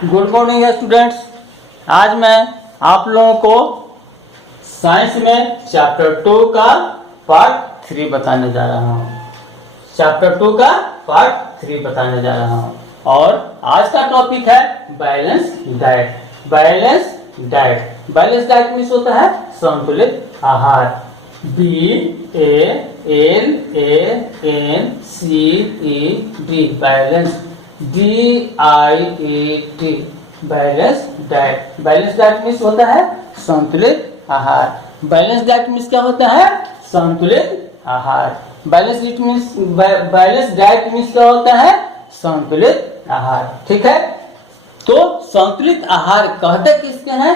Good morning students. आज मैं आप लोगों को साइंस में चैप्टर 2 का पार्ट 3 बताने जा रहा हूँ। चैप्टर 2 का पार्ट 3 बताने जा रहा हूँ और आज का टॉपिक है balance diet. Balance diet, balance diet means होता है संतुलित आहार। BALANCED, balance DIET, balance diet. Balance diet means होता है संतुलित आहार। बैलेंस डाइट मीन्स क्या होता है? संतुलित आहार। बैलेंस डाइट मीन्स क्या होता है? संतुलित आहार। ठीक है, तो संतुलित आहार कहते किसके हैं,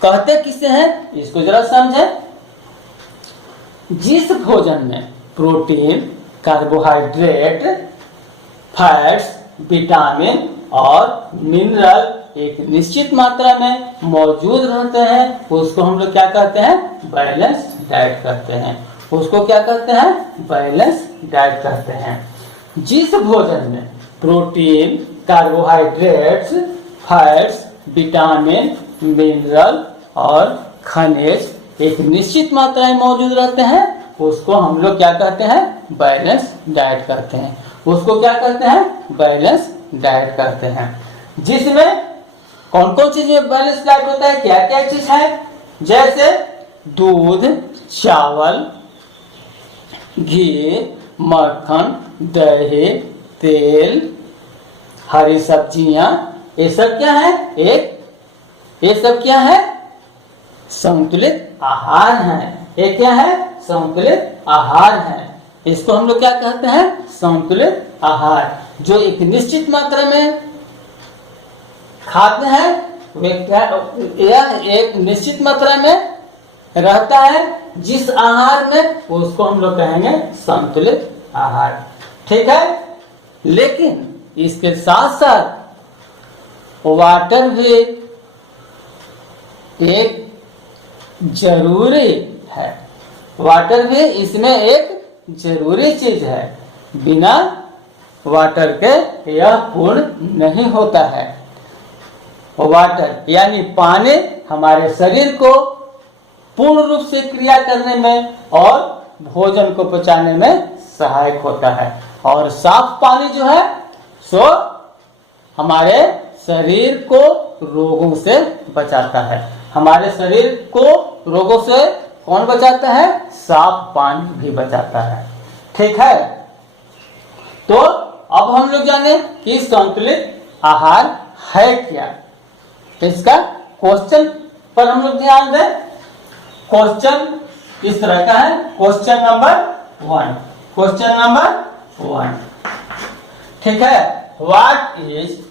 कहते किसे हैं, इसको जरा समझें। जिस भोजन में प्रोटीन, कार्बोहाइड्रेट, फैट्स, विटामिन और मिनरल एक निश्चित मात्रा में मौजूद रहते हैं उसको हम लोग क्या कहते हैं? बैलेंस डाइट कहते हैं। उसको क्या कहते हैं? बैलेंस डाइट कहते हैं। जिस भोजन में protein, carbohydrates, fats, vitamin, mineral और खनिज एक निश्चित मात्रा में मौजूद रहते हैं उसको हम लोग क्या कहते हैं? बैलेंस डाइट कहते हैं। उसको क्या कहते हैं? बैलेंस डाइट कहते हैं। जिसमें कौन कौन चीज में बैलेंस डाइट होता है, क्या क्या चीज है? जैसे दूध, चावल, घी, मक्खन, दही, तेल, हरी सब्जियां, ये सब क्या है? ये सब क्या है? संतुलित आहार है। ये क्या है? संतुलित आहार है। इसको हम लोग क्या कहते हैं? संतुलित आहार। जो एक निश्चित मात्रा में खाते हैं वे क्या, यह एक निश्चित मात्रा में रहता है जिस आहार में, उसको हम लोग कहेंगे संतुलित आहार। ठीक है, लेकिन इसके साथ साथ वाटर भी एक जरूरी है। वाटर भी इसमें एक जरूरी चीज है। बिना वाटर के यह पूर्ण नहीं होता है। वाटर यानी पानी हमारे शरीर को पूर्ण रूप से क्रिया करने में और भोजन को पचाने में सहायक होता है। और साफ पानी जो है सो हमारे शरीर को रोगों से बचाता है। हमारे शरीर को रोगों से कौन बचाता है? साफ पानी भी बचाता है। ठीक है, तो अब हम लोग जाने कि संतुलित आहार है क्या। इसका क्वेश्चन पर हम लोग ध्यान दें। क्वेश्चन इस तरह का है, क्वेश्चन नंबर 1। क्वेश्चन नंबर 1, ठीक है। What is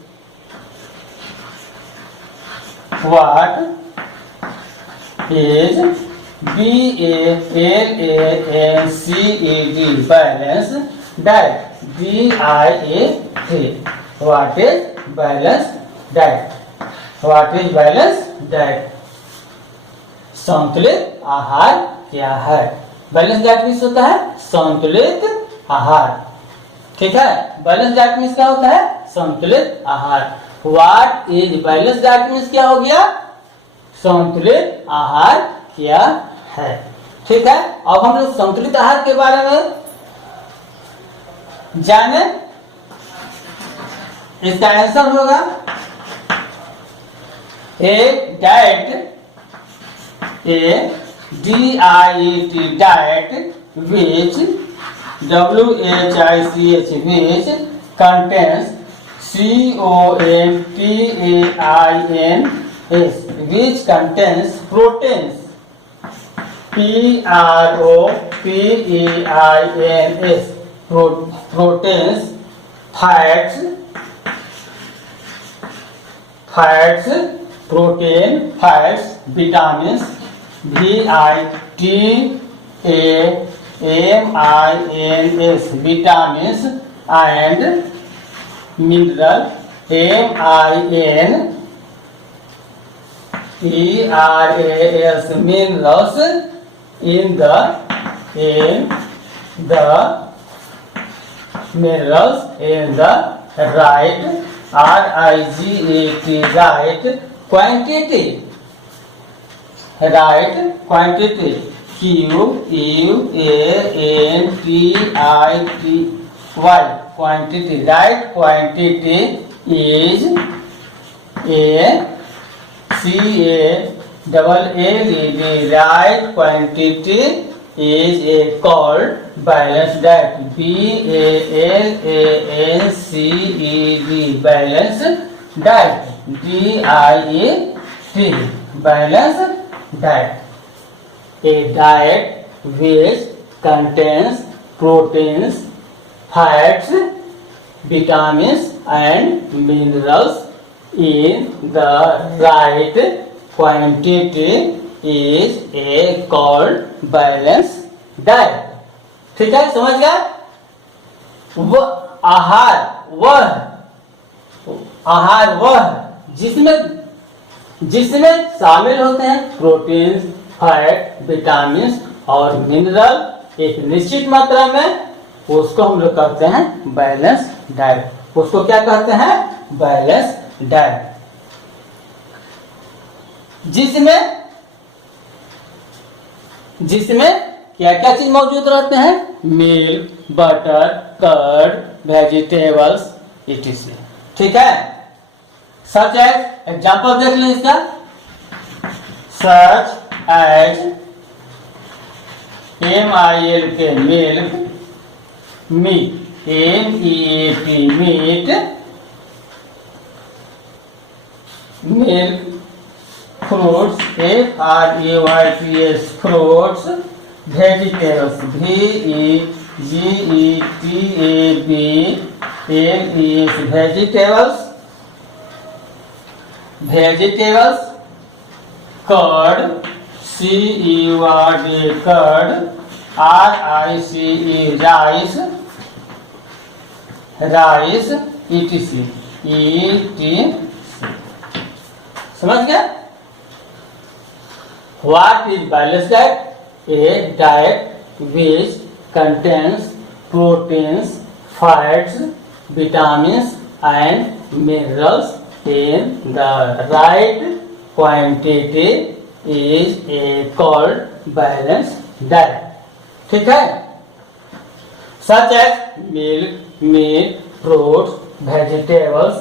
BALANCED, balance diet, DIET। What is balance diet? What is balance diet? संतुलित आहार क्या है? बैलेंस डाइट मीन्स होता है संतुलित आहार। ठीक है, बैलेंस डाइट मीन्स क्या होता है? संतुलित आहार। What is balance diet means क्या हो गया? संतुलित आहार क्या है। ठीक है, अब हम लोग संतुलित आहार के बारे में जाने। इसका आंसर होगा a diet, DIET diet which WHICH which contains CONTAINS, which contains proteins, PROTEINS, proteins, fats, protein, fats, vitamins, VITAMINS, vitamins, and mineral, MINERALS, minerals in the minerals in the right RIGHT, right quantity, right quantity, QUANTITY, quantity, right quantity is CALLED, right quantity is called balanced diet, BALANCED, balanced diet, DIET, balanced diet, a diet which contains proteins, fats, vitamins and minerals in the right quantity is called balanced diet. ठीक है, समझ गया? वह आहार वह जिसमें शामिल होते हैं प्रोटीन, फैट, विटामिन और मिनरल एक निश्चित मात्रा में, उसको हम लोग कहते हैं बैलेंस डाइट। उसको क्या कहते हैं? Balance diet. जिसमें क्या क्या चीज मौजूद रहते हैं? Milk, butter, curd, vegetables etc। ठीक है, सच एज, एग्जाम्पल देख लें इसका, such as MILK milk, meat MEAT meat, milk, fruits FRUITS fruits, vegetables VEGETABLES vegetables, curd CURD curd, RICE rice etc। समझ गया? What is balanced diet? A diet which contains proteins, fats, vitamins and minerals in the right quantity is called balanced diet। ठीक है, such as milk, meat, fruits, vegetables,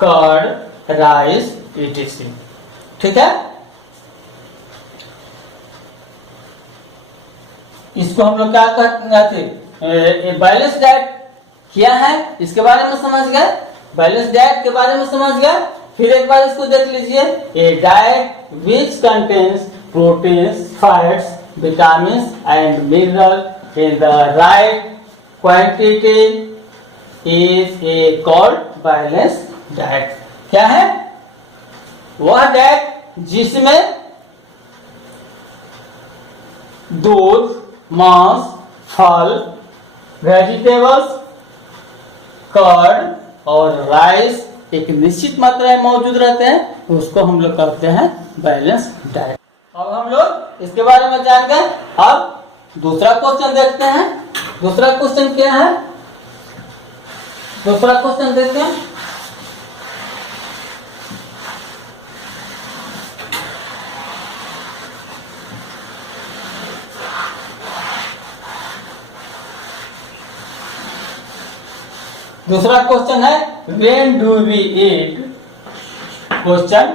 curd, rice etc। ठीक है, इसको हम लोग क्या कहते हैं? बैलेंस डाइट क्या है, इसके बारे में समझ गए? बैलेंस डाइट के बारे में समझ गए? फिर एक बार इसको देख लीजिए, a diet which contains proteins, fats, vitamins and mineral in the right quantity is called balance diet. क्या है? वह डाइट जिसमें दूध, मांस, फल, वेजिटेबल्स, कर्ड और राइस एक निश्चित मात्रा में मौजूद रहते हैं, उसको हम लोग कहते हैं बैलेंस डाइट। अब हम लोग इसके बारे में जान गए। अब दूसरा क्वेश्चन देखते हैं। दूसरा क्वेश्चन क्या है? दूसरा क्वेश्चन देखते हैं। दूसरा क्वेश्चन है when do we eat. Question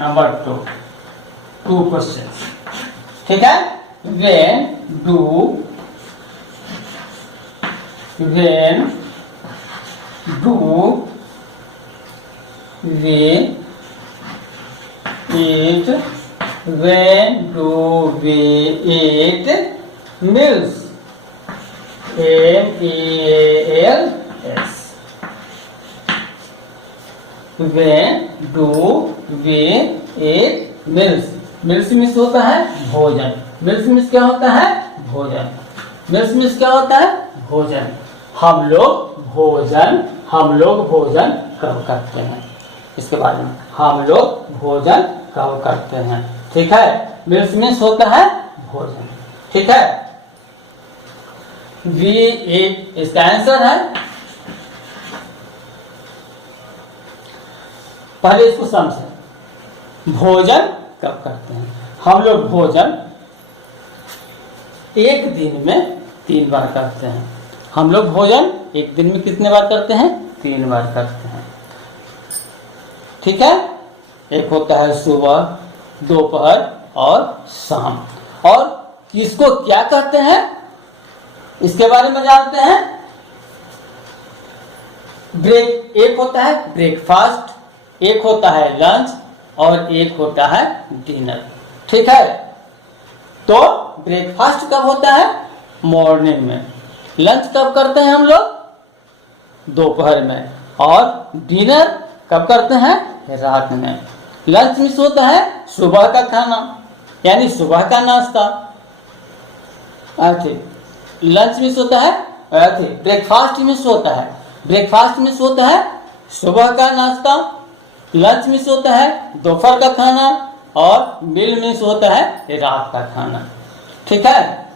number 2, 2 क्वेश्चन। ठीक है, व्हेन डू वी ईट, व्हेन डू वी ईट meals, MEALS। When do we eat meals? meals means होता है भोजन। meals मीन्स क्या होता है? भोजन। meals मीन्स क्या होता है? भोजन। हम लोग भोजन कब करते हैं? इसके बारे में, हम लोग भोजन कब करते हैं? ठीक है, meals मीन्स होता है भोजन। ठीक है, वी ईट इसका आंसर है पहले इसको समझें। भोजन कब करते हैं हम लोग? भोजन एक दिन में 3 बार करते हैं। हम लोग भोजन एक दिन में कितने बार करते हैं? 3 बार करते हैं। ठीक है, एक होता है सुबह, दोपहर और शाम। और किसको क्या कहते हैं इसके बारे में जानते हैं? एक होता है ब्रेकफास्ट, एक होता है लंच और एक होता है डिनर। ठीक है, तो ब्रेकफास्ट कब होता है? मॉर्निंग में। लंच कब करते हैं हम लोग? दोपहर में। और डिनर कब करते हैं? रात में। लंच मिस होता है सुबह का खाना, यानी सुबह का नाश्ता। लंच मिस होता है, ब्रेकफास्ट मिस होता है। ब्रेकफास्ट मिस होता है सुबह का नाश्ता, लंच मिस होता है दोपहर का खाना और मील मिस होता है रात का खाना। ठीक है,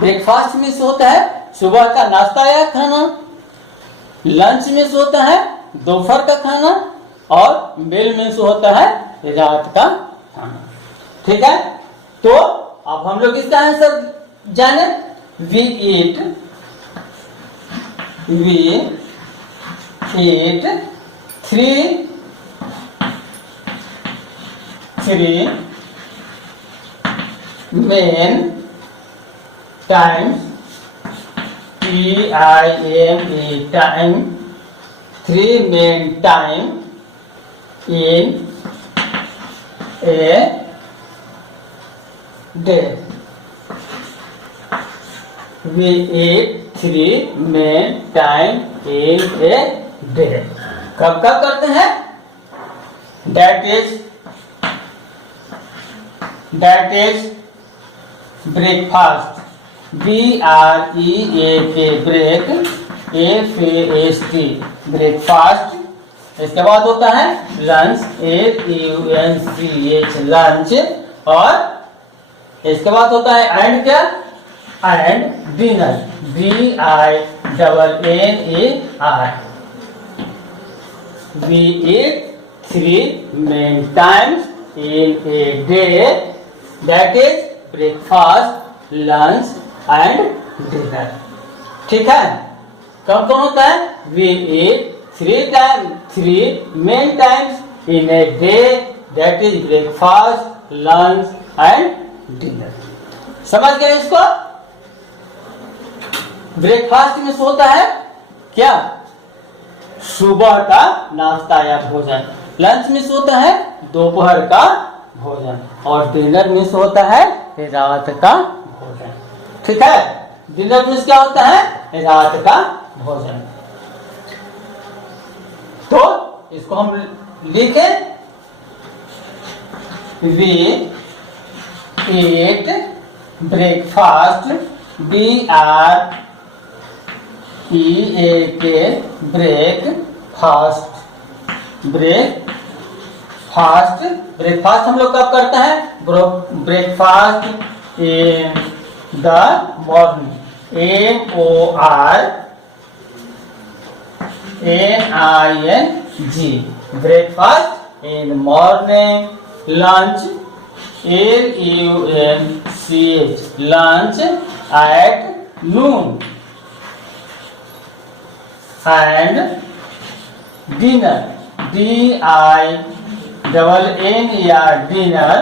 ब्रेकफास्ट मिस होता है सुबह का नाश्ता या खाना, लंच मिस होता है दोपहर का खाना और मील मिस होता है रात का खाना। ठीक है, तो अब हम लोग इसका आंसर जाने। We eat 3 main times, TIME time, 3 main time in a day. We eat 3 main time in a day. कब कब करते हैं? That is breakfast, BREAK, break, FAST, breakfast। इसके बाद होता है लंच, LUNCH, लंच। और इसके बाद होता है एंड क्या? And dinner, DINNER। We eat 3 main times in a day, that is breakfast, lunch and dinner। ठीक है, कब कौन होता है? We eat 3 main times in a day, that is breakfast, lunch and dinner। समझ गए इसको? ब्रेकफास्ट में होता है क्या? सुबह का नाश्ता या भोजन। लंच मिस होता है दोपहर का भोजन और डिनर मिस होता है रात का भोजन। ठीक है, डिनर मिस क्या होता है? रात का भोजन। तो इसको हम लिखे, we eat breakfast, BREAK, breakfast हम लोग कब करते हैं? Breakfast in the morning, MORNING, breakfast in morning. Lunch, LUNCH, lunch at noon. And dinner, DINNER, dinner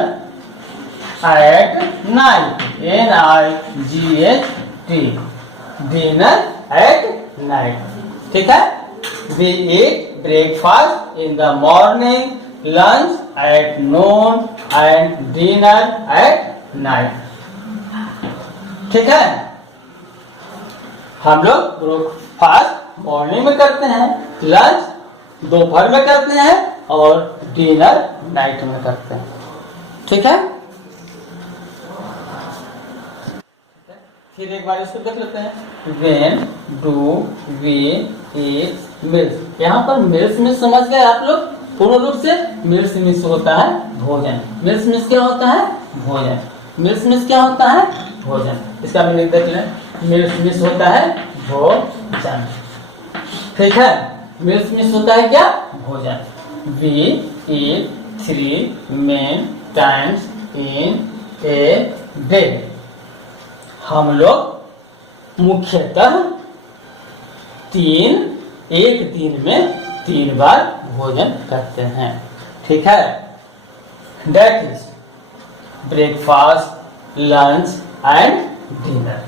at night, NIGHT, dinner at night. ठीक है, we eat breakfast in the morning, lunch at noon and dinner at night. ठीक है, हम लोग breakfast morning में करते हैं, lunch दोपहर में करते हैं और डिनर नाइट में करते हैं। ठीक है, फिर एक बार इसको देख लेते हैं। When do we eat meals? यहाँ पर meals में समझ गए आप लोग? पूर्ण रूप से meals मिस होता है भोजन। meals मिस क्या होता है? भोजन। meals मिस क्या होता है? भोजन। इसका मीनिंग देख लें। meals मिस होता है भोजन। ठीक है, meals मिस होता है क्या? भोजन। We eat 3 main times in a day. हम लोग मुख्यतः एक दिन में 3 बार भोजन करते हैं। ठीक है, that is breakfast, lunch and dinner.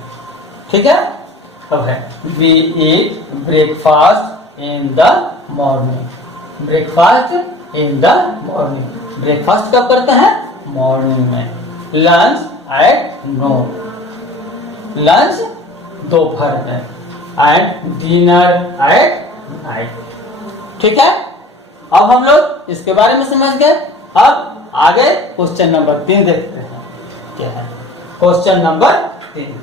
ठीक है, अब है we eat breakfast in the morning. Breakfast in the morning, breakfast कब करते हैं? मॉर्निंग में। लंच एट नून, लंच दोपहर में, एंड डिनर एट नाइट। ठीक है, अब हम लोग इसके बारे में समझ गए। अब आगे क्वेश्चन नंबर 3 देखते हैं क्या है। Question number 3,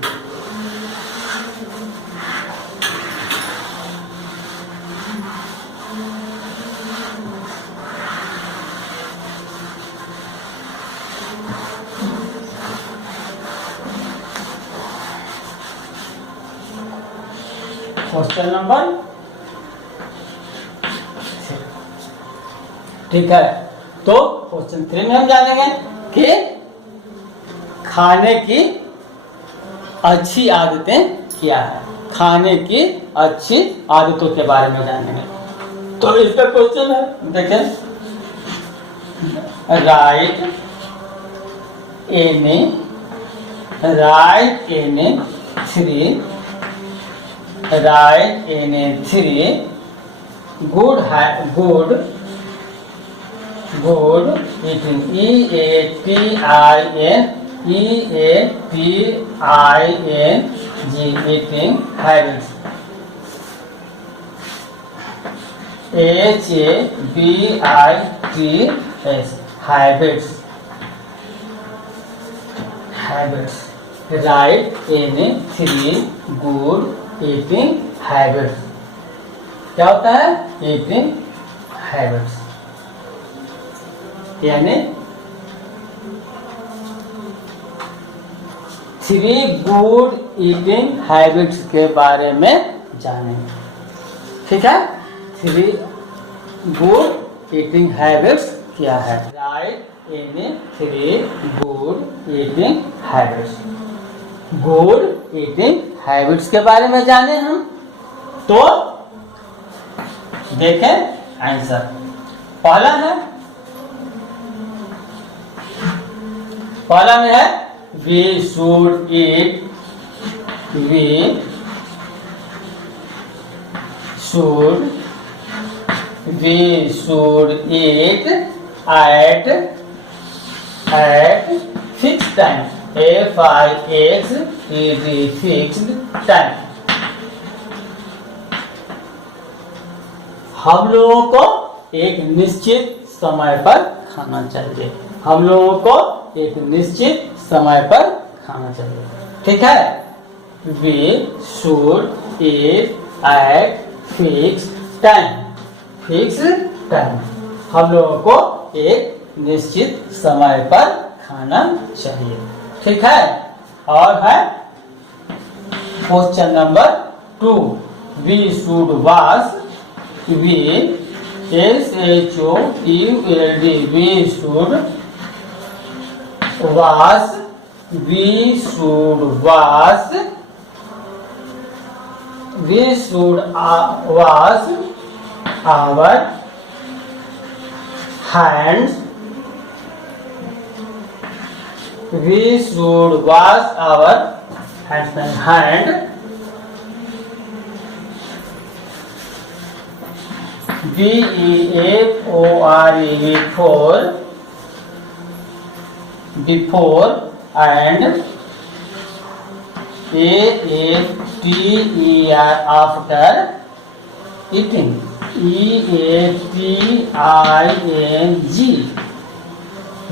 question number 3। ठीक है, तो क्वेश्चन 3 में हम जानेंगे कि खाने की अच्छी आदतें क्या है। खाने की अच्छी आदतों के बारे में जानेंगे। तो इसका क्वेश्चन है, देखें, right any 3 good eating, eating habits, habits, write any 3 good eating habits। क्या होता है? eating habits, यानी 3 गुड ईटिंग हैबिट्स के बारे में जानेंगे। ठीक है, 3 गुड ईटिंग हैबिट्स क्या है? Right any 3 good eating habits. Good eating habits के बारे में जाने हम, तो देखें आंसर। पहला में है we should eat at fixed time, fixed time। हम लोगों को एक निश्चित समय पर खाना चाहिए। हम लोगों को एक निश्चित समय पर खाना चाहिए। ठीक है, we should eat at fixed time, fixed time। हम लोगों को एक निश्चित समय पर खाना चाहिए। ठीक है, और है question number 2, we should wash, we should wash our hands, we should wash our hand before and after eating,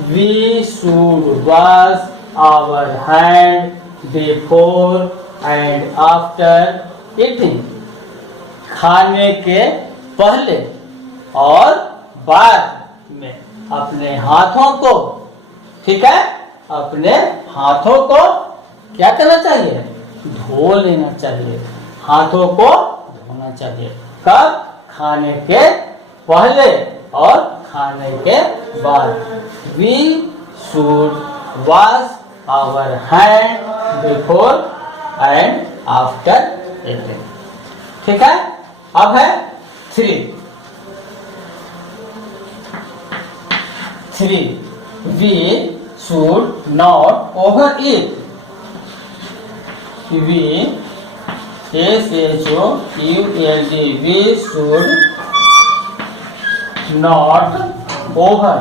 we should wash our hand before and after eating। खाने के पहले और बाद में अपने हाथों को, ठीक है, अपने हाथों को क्या करना चाहिए? धो लेना चाहिए। हाथों को धोना चाहिए। कब? खाने के पहले और खाने के बाद। We should wash our hand before and after eating. ठीक है। अब है 3। We should not overeat. We SHOULD we should not over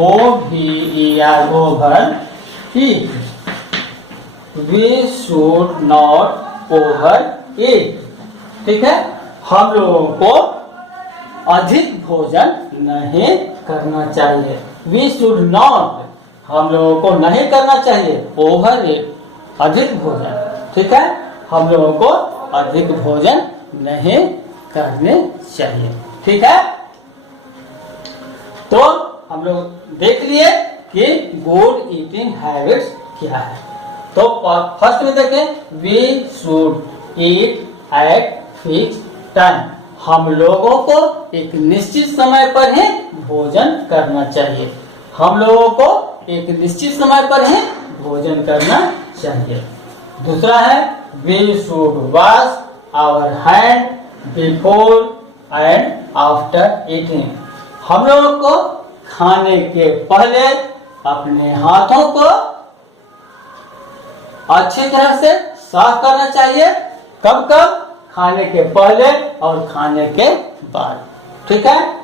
OVER overeat. We should not overeat. ठीक है। हम लोगों को अधिक भोजन नहीं करना चाहिए। वी शुड नॉट, हम लोगों को नहीं करना चाहिए ओवर ईट, अधिक भोजन। ठीक है। हम लोगों को अधिक भोजन नहीं करने चाहिए। ठीक है। तो हम लोग देख लिए कि गुड ईटिंग हैबिट्स क्या है। तो फर्स्ट में देखें, we should eat at fix time. हम लोगों को एक निश्चित समय पर ही भोजन करना चाहिए। हम लोगों को एक निश्चित समय पर ही भोजन करना चाहिए। दूसरा है, we should wash our hand before and after eating. हम लोगों को खाने के पहले अपने हाथों को अच्छी तरह से साफ करना चाहिए। कब कब? खाने के पहले और खाने के बाद। ठीक है।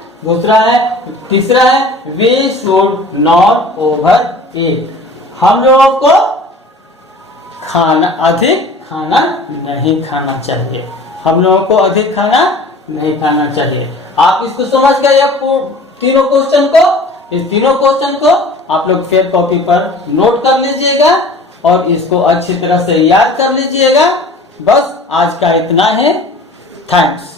तीसरा है, we should not overeat. हम लोगों को अधिक खाना नहीं खाना चाहिए। हम लोगों को अधिक खाना नहीं खाना चाहिए। आप इसको समझ गए तीनों क्वेश्चन को? इस तीनों क्वेश्चन को आप लोग फेयर कॉपी पर नोट कर लीजिएगा और इसको अच्छी तरह से याद कर लीजिएगा। बस आज का इतना है। थैंक्स।